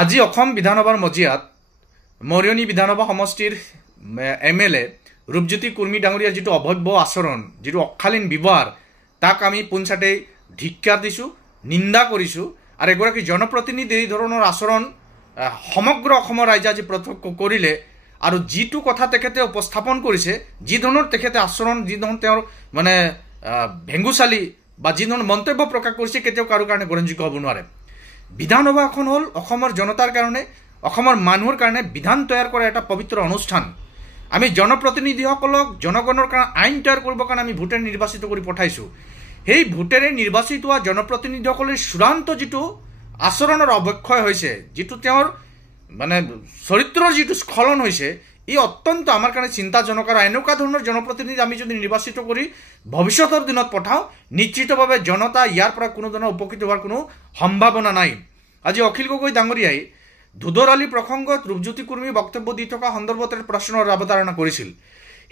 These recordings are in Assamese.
আজি অসম বিধানসভাৰ মজিয়াত মৰিয়নি বিধানসভা সমষ্টিৰ MLA ৰূপজ্যোতি কুৰ্মী ডাঙৰীয়াৰ যিটো অভব্য আচৰণ, যিটো অশালীন ব্যৱহাৰ, তাক আমি পোনচাতেই ধিক্কাৰ দিছোঁ, নিন্দা কৰিছোঁ। আৰু এগৰাকী জনপ্ৰতিনিধি এই ধৰণৰ আচৰণ সমগ্ৰ অসমৰ ৰাইজে আজি প্ৰত্যক্ষ কৰিলে। আৰু যিটো কথা তেখেতে উপস্থাপন কৰিছে, যি ধৰণৰ তেখেতে আচৰণ, যি ধৰণৰ তেওঁৰ মানে ভেঙুচালি বা যি ধৰণৰ মন্তব্য প্ৰকাশ কৰিছে, কেতিয়াও কাৰো কাৰণে গ্ৰহণযোগ্য হ'ব নোৱাৰে। বিধানসভাখন হ'ল অসমৰ জনতাৰ কাৰণে, অসমৰ মানুহৰ কাৰণে বিধান তৈয়াৰ কৰা এটা পবিত্ৰ অনুষ্ঠান। আমি জনপ্ৰতিনিধিসকলক জনগণৰ কাৰণে আইন তৈয়াৰ কৰিবৰ কাৰণে আমি ভোটেৰে নিৰ্বাচিত কৰি পঠাইছোঁ। সেই ভোটেৰে নিৰ্বাচিত হোৱা জনপ্ৰতিনিধিসকলৰ চূড়ান্ত যিটো আচৰণৰ অৱক্ষয় হৈছে, যিটো তেওঁৰ মানে চৰিত্ৰৰ যিটো স্খলন হৈছে, ই অত্যন্ত আমাৰ কাৰণে চিন্তাজনক। আৰু এনেকুৱা ধৰণৰ জনপ্ৰতিনিধি আমি যদি নিৰ্বাচিত কৰি ভৱিষ্যতৰ দিনত পঠাওঁ, নিশ্চিতভাৱে জনতা ইয়াৰ পৰা কোনো ধৰণৰ উপকৃত হোৱাৰ কোনো সম্ভাৱনা নাই। আজি অখিল গগৈ ডাঙৰীয়াই ধুদৰ আলি প্ৰসংগত ৰূপজ্যোতি কুৰ্মী বক্তব্য দি থকা সন্দৰ্ভত প্ৰশ্নৰ অৱতাৰণা কৰিছিল।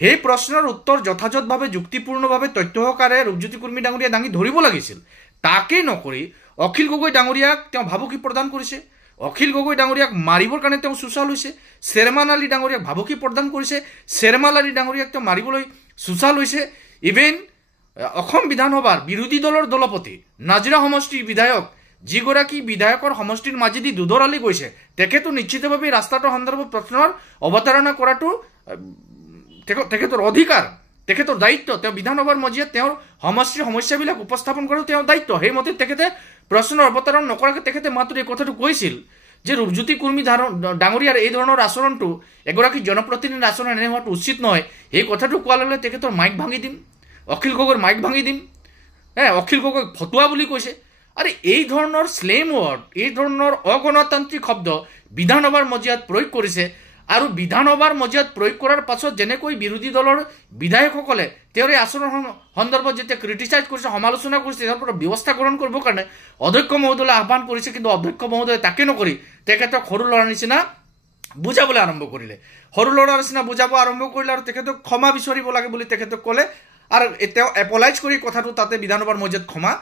সেই প্ৰশ্নৰ উত্তৰ যথাযথভাৱে যুক্তিপূৰ্ণভাৱে তথ্যসহকাৰে ৰূপজ্যোতি কুৰ্মী ডাঙৰীয়াই দাঙি ধৰিব লাগিছিল। তাকেই নকৰি অখিল গগৈ ডাঙৰীয়াক তেওঁ ভাবুকি প্ৰদান কৰিছে। অখিল গগৈ ডাঙৰীয়াক মাৰিবৰ কাৰণে তেওঁ চুচাল হৈছে। শ্বেৰমান আলী ডাঙৰীয়াক ভাবুকি প্ৰদান কৰিছে। শ্বেৰমান আলী ডাঙৰীয়াক তেওঁ মাৰিবলৈ চুচাল হৈছে। ইভেন অসম বিধানসভাৰ বিৰোধী দলৰ দলপতি নাজিৰা সমষ্টিৰ বিধায়ক, যিগৰাকী বিধায়কৰ সমষ্টিৰ মাজেদি ধুদৰ আলি গৈছে, তেখেতো নিশ্চিতভাৱে ৰাস্তাটোৰ সন্দৰ্ভত প্ৰশ্নৰ অৱতাৰণা কৰাটো তেখেতৰ অধিকাৰ, তেখেতৰ দায়িত্ব। তেওঁ বিধানসভাৰ মজিয়াত তেওঁৰ সমষ্টিৰ সমস্যাবিলাক উপস্থাপন কৰাটো তেওঁৰ দায়িত্ব। সেইমতে তেখেতে প্ৰশ্নৰ অৱতাৰণ নকৰাকৈ তেখেতে মাত্ৰ এই কথাটো কৈছিল যে ৰূপজ্যোতি কুৰ্মী ডাঙৰীয়াৰ এই ধৰণৰ আচৰণটো, এগৰাকী জনপ্ৰতিনিধিৰ আচৰণ এনে হোৱাটো উচিত নহয়। এই কথাটো কোৱাৰ লগে তেখেতৰ মাইক ভাঙি দিম, অখিল গগৈৰ মাইক ভাঙি দিম। অখিল গগৈক ফটুৱা বুলি কৈছে। আৰু এই ধৰণৰ স্লেম ৱৰ্ড, এই ধৰণৰ অগণতান্ত্ৰিক শব্দ বিধানসভাৰ মজিয়াত প্ৰয়োগ কৰিছে। আৰু বিধানসভাৰ মজিয়াত প্ৰয়োগ কৰাৰ পাছত যেনেকৈ বিৰোধী দলৰ বিধায়কসকলে তেওঁৰ এই আচৰণ সন্দৰ্ভত যেতিয়া ক্ৰিটিচাইজ কৰিছে, সমালোচনা কৰিছে, তেওঁৰ পৰা ব্যৱস্থা গ্ৰহণ কৰিবৰ কাৰণে অধ্যক্ষ মহোদয়লৈ আহ্বান কৰিছে। কিন্তু অধ্যক্ষ মহোদয়ে তাকে নকৰি তেখেতক সৰু ল'ৰাৰ নিচিনা বুজাবলৈ আৰম্ভ কৰিলে। সৰু ল'ৰাৰ নিচিনা বুজাব আৰম্ভ কৰিলে আৰু তেখেতক ক্ষমা বিচাৰিব লাগে বুলি তেখেতক ক'লে। আৰু তেওঁ এপলাইজ কৰি কথাটো তাতে বিধানসভাৰ মজিয়াত ক্ষমা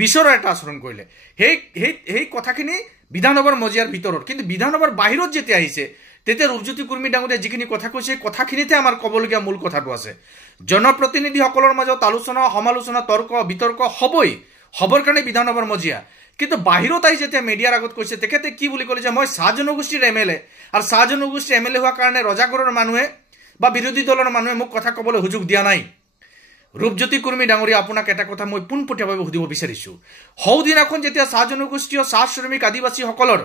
বিচৰাৰ এটা আচৰণ কৰিলে। সেই কথাখিনি বিধানসভাৰ মজিয়াৰ ভিতৰত। কিন্তু বিধানসভাৰ বাহিৰত যেতিয়া আহিছে, তেতিয়া ৰূপজ্যোতি কুৰ্মী ডাঙৰীয়াই যিখিনি কথা কৈছে, কথাখিনিতে আমাৰ ক'বলগীয়া মূল কথাটো আছে। জনপ্ৰতিনিধিসকলৰ মাজত আলোচনা, সমালোচনা, তৰ্ক বিতৰ্ক হ'বৰ কাৰণে বিধানসভাৰ মজিয়া। কিন্তু বাহিৰত আহি যেতিয়া মিডিয়াৰ আগত কৈছে, তেখেতে কি বুলি ক'লে যে মই চাহ জনগোষ্ঠীৰ MLA, আৰু চাহ জনগোষ্ঠীৰ MLA হোৱাৰ কাৰণে ৰজাগড়ৰ মানুহে বা বিৰোধী দলৰ মানুহে মোক কথা ক'বলৈ সুযোগ দিয়া নাই। ৰূপজ্যোতি কুৰ্মী ডাঙৰীয়া, আপোনাক এটা কথা মই পোনপটীয়াভাৱে সুধিব বিচাৰিছোঁ। সৌদিনাখন যেতিয়া চাহ জনগোষ্ঠী, চাহ শ্ৰমিক, আদিবাসীসকলৰ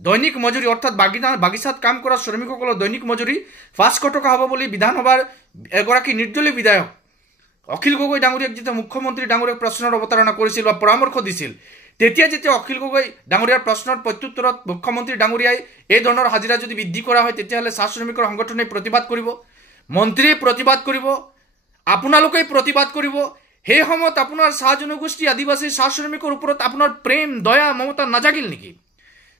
দৈনিক মজুৰি, অৰ্থাৎ বাগিচাত কাম কৰা শ্ৰমিকসকলৰ দৈনিক মজুৰি 500 টকা হ'ব বুলি বিধানসভাৰ এগৰাকী নিৰ্দলীয় বিধায়ক অখিল গগৈ ডাঙৰীয়াক যেতিয়া মুখ্যমন্ত্ৰী ডাঙৰীয়াক প্ৰশ্নৰ অৱতাৰণা কৰিছিল বা পৰামৰ্শ দিছিল, তেতিয়া যেতিয়া অখিল গগৈ ডাঙৰীয়াৰ প্ৰশ্নৰ প্ৰত্যুত্তৰত মুখ্যমন্ত্ৰী ডাঙৰীয়াই এই ধৰণৰ হাজিৰা যদি বৃদ্ধি কৰা হয়, তেতিয়াহ'লে চাহ শ্ৰমিকৰ সংগঠনে প্ৰতিবাদ কৰিব, মন্ত্ৰীয়ে প্ৰতিবাদ কৰিব, আপোনালোকেই প্ৰতিবাদ কৰিব। সেই সময়ত আপোনাৰ চাহ জনগোষ্ঠী, আদিবাসী, চাহ শ্ৰমিকৰ ওপৰত আপোনাৰ প্ৰেম, দয়া, মমতা নাজাগিল নেকি?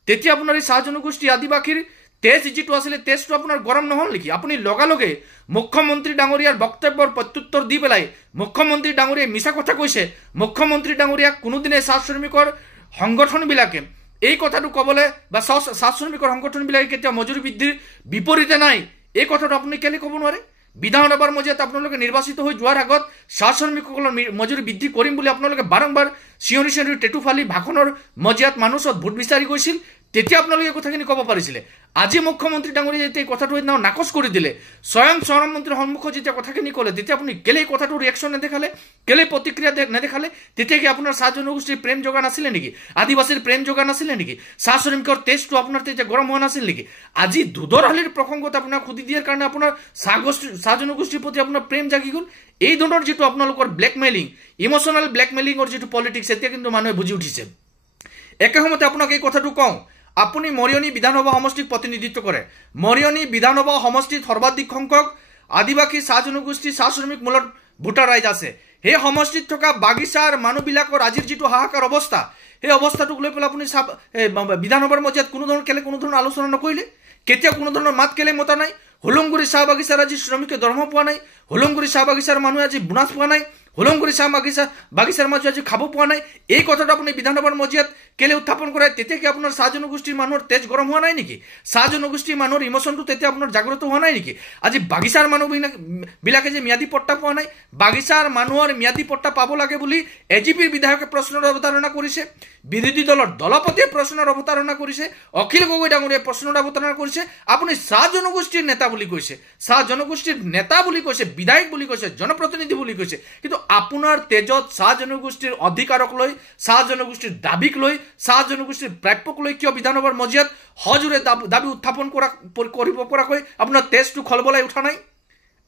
তেতিয়া আপোনাৰ এই চাহ জনগোষ্ঠী, আদিবাসীৰ তেজ যিটো আছিলে, তেজটো আপোনাৰ গৰম নহ'ল নেকি? আপুনি লগালগে মুখ্যমন্ত্ৰী ডাঙৰীয়াৰ বক্তব্যৰ প্ৰত্যুত্তৰ দি পেলাই মুখ্যমন্ত্ৰী ডাঙৰীয়াই মিছা কথা কৈছে। মুখ্যমন্ত্ৰী ডাঙৰীয়াক কোনোদিনে চাহ শ্ৰমিকৰ সংগঠনবিলাকে এই কথাটো ক'বলৈ বা চাহ শ্ৰমিকৰ সংগঠনবিলাকে কেতিয়াও মজুৰি বৃদ্ধিৰ বিপৰীতে নাই, এই কথাটো আপুনি কেলে ক'ব নোৱাৰে? বিধানসভাৰ মজিয়াত আপোনালোকে নিৰ্বাচিত হৈ যোৱাৰ আগত চাহ শ্ৰমিকসকলৰ মজুৰি বৃদ্ধি কৰিম বুলি আপোনালোকে বাৰম্বাৰ চিঞৰি টেটু ফালি ভাষণৰ মজিয়াত মানুহ ওচৰত ভোট বিচাৰি গৈছিল। তেতিয়া আপোনালোকে কথাখিনি ক'ব পাৰিছিলে। আজি মুখ্যমন্ত্ৰী ডাঙৰীয়াই যেতিয়া এই কথাটো সেইদিনা নাকচ কৰি দিলে, স্বয়ং স্বৰামন্ত্ৰীৰ সন্মুখত যেতিয়া কথাখিনি ক'লে, তেতিয়া আপুনি কেলে কথাটো ৰিয়েকশ্যন নেদেখালে, কেলে প্ৰতিক্ৰিয়া নেদেখালে? তেতিয়া কি আপোনাৰ চাহ জনগোষ্ঠীৰ প্ৰেম জগা নাছিলে নেকি? আদিবাসীৰ প্ৰেম জগা নাছিলে নেকি? চাহ শ্ৰমিকৰ তেজটো আপোনাৰ তেতিয়া গৰম হোৱা নাছিল নেকি? আজি ধুদৰ আলিৰ প্ৰসংগত আপোনাক সুধি দিয়াৰ কাৰণে আপোনাৰ চাহ জনগোষ্ঠীৰ প্ৰতি আপোনাৰ প্ৰেম জাগি গ'ল। এই ধৰণৰ যিটো আপোনালোকৰ ব্লেকমেইলিং, ইম'চনেল ব্লেকমেইলিঙৰ যিটো পলিটিক্স, এতিয়া কিন্তু মানুহে বুজি উঠিছে। একে সময়তে আপোনাক এই কথাটো কওঁ, আপুনি মৰিয়নি বিধানসভা সমষ্টিক প্ৰতিনিধিত্ব কৰে। মৰিয়নি বিধানসভা সমষ্টিত সৰ্বাধিক সংখ্যক আদিবাসী, চাহ জনগোষ্ঠী, চাহ শ্ৰমিক মূলৰ ভোটাৰ ৰাইজ আছে। সেই সমষ্টিত থকা বাগিচাৰ মানুহবিলাকৰ আজিৰ যিটো হাহাকাৰ অৱস্থা, সেই অৱস্থাটোক লৈ পেলাই আপুনি বিধানসভাৰ মজিয়াত কোনো ধৰণৰ আলোচনা নকৰিলে? কেতিয়াও কোনো ধৰণৰ মাত কেলে মতা নাই? হোলংগুৰি চাহ বাগিচাৰ আজি শ্ৰমিকে দৰমহা পোৱা নাই, হোলংগুৰি চাহ বাগিচাৰ মানুহে আজি বোনাছ পোৱা নাই, হুলং কৰি চাহ বাগিচাৰ মাজত আজি খাব পোৱা নাই, এই কথাটো আপুনি বিধানসভাৰ মজিয়াত কেলে উত্থাপন কৰে? তেতিয়া কি আপোনাৰ চাহ জনগোষ্ঠীৰ মানুহৰ তেজ গৰম হোৱা নাই নেকি? চাহ জনগোষ্ঠীৰ মানুহৰ ইমোচনটো তেতিয়া আপোনাৰ জাগ্ৰত হোৱা নাই নেকি? আজি বাগিচাৰ মানুহবিলাকে যে ম্যাদী পট্টা পোৱা নাই, বাগিচাৰ মানুহৰ ম্যাদী পট্টা পাব লাগে বুলি এজিপিৰ বিধায়কে প্ৰশ্নৰ অৱতাৰণা কৰিছে, বিৰোধী দলৰ দলপতিয়ে প্ৰশ্নৰ অৱতাৰণা কৰিছে, অখিল গগৈ ডাঙৰীয়াই প্ৰশ্নৰ অৱতাৰণা কৰিছে। আপুনি চাহ জনগোষ্ঠীৰ নেতা বুলি কৈছে, চাহ জনগোষ্ঠীৰ নেতা বুলি কৈছে, বিধায়ক বুলি কৈছে, জনপ্ৰতিনিধি বুলি কৈছে, কিন্তু আপোনাৰ তেজত চাহ জনগোষ্ঠীৰ অধিকাৰক লৈ, চাহ জনগোষ্ঠীৰ দাবীক লৈ, চাহ জনগোষ্ঠীৰ প্ৰাপ্যক লৈ কিয় বিধানসভাৰ মজিয়াত সজোৰে দাবী উত্থাপন কৰিব পৰাকৈ আপোনাৰ তেজটো খলবলাই উঠা নাই?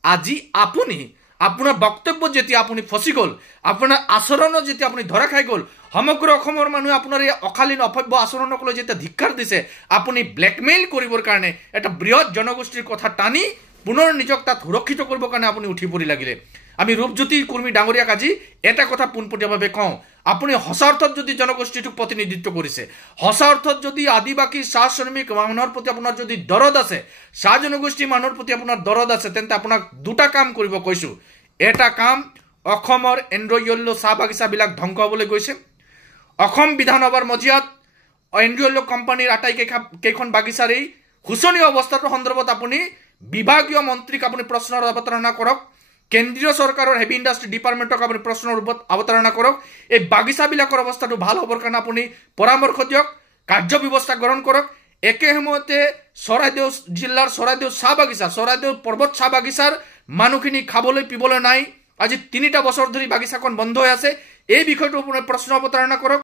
আজি আপুনি আপোনাৰ বক্তব্যত যেতিয়া আপুনি ফচি গ'ল, আপোনাৰ আচৰণত যেতিয়া আপুনি ধৰা খাই গ'ল, সমগ্ৰ অসমৰ মানুহে আপোনাৰ এই অশালীন অভব্য আচৰণক লৈ যেতিয়া ধিক্কাৰ দিছে, আপুনি ব্লেকমেইল কৰিবৰ কাৰণে এটা বৃহৎ জনগোষ্ঠীৰ কথা টানি পুনৰ নিজক তাত সুৰক্ষিত কৰিবৰ কাৰণে আপুনি উঠি পৰি লাগিলে। আমি ৰূপজ্যোতি কুৰ্মী ডাঙৰীয়াক আজি এটা কথা পোনপটীয়াভাৱে কওঁ, আপুনি সঁচা অৰ্থত যদি জনগোষ্ঠীটোক প্ৰতিনিধিত্ব কৰিছে, সঁচা অৰ্থত যদি আদিবাসী চাহ শ্ৰমিক মানুহৰ প্ৰতি আপোনাৰ যদি দৰদ আছে, চাহ জনগোষ্ঠীৰ মানুহৰ প্ৰতি আপোনাৰ দৰদ আছে, তেন্তে আপোনাক দুটা কাম কৰিব কৈছোঁ। এটা কাম, অসমৰ এন্ড্ৰইয়েল্লো চাহ বাগিচাবিলাক ধ্বংস হ'বলৈ গৈছে। অসম বিধানসভাৰ মজিয়াত এন্ড্ৰইয়েল্লো কোম্পানীৰ আটাইকেইখন বাগিচাৰ এই শোচনীয় অৱস্থাটোৰ সন্দৰ্ভত আপুনি বিভাগীয় মন্ত্ৰীক আপুনি প্ৰশ্নৰ অৱতাৰণা কৰক, কেন্দ্ৰীয় চৰকাৰৰ হেভি ইণ্ডাষ্ট্ৰী ডিপাৰ্টমেণ্টক আপুনি প্ৰশ্নৰ ৰূপত অৱতাৰণা কৰক। এই বাগিচাবিলাকৰ অৱস্থাটো ভাল হ'বৰ কাৰণে আপুনি পৰামৰ্শ দিয়ক, কাৰ্যব্যৱস্থা গ্ৰহণ কৰক। একে সময়তে চৰাইদেউ জিলাৰ চৰাইদেউ চাহ বাগিচা, চৰাইদেউ পৰ্বত চাহ বাগিচাৰ মানুহখিনি খাবলৈ পিবলৈ নাই। আজি 3টা বছৰ ধৰি বাগিচাখন বন্ধ হৈ আছে। এই বিষয়টোৰ ওপৰত প্ৰশ্ন অৱতাৰণা কৰক।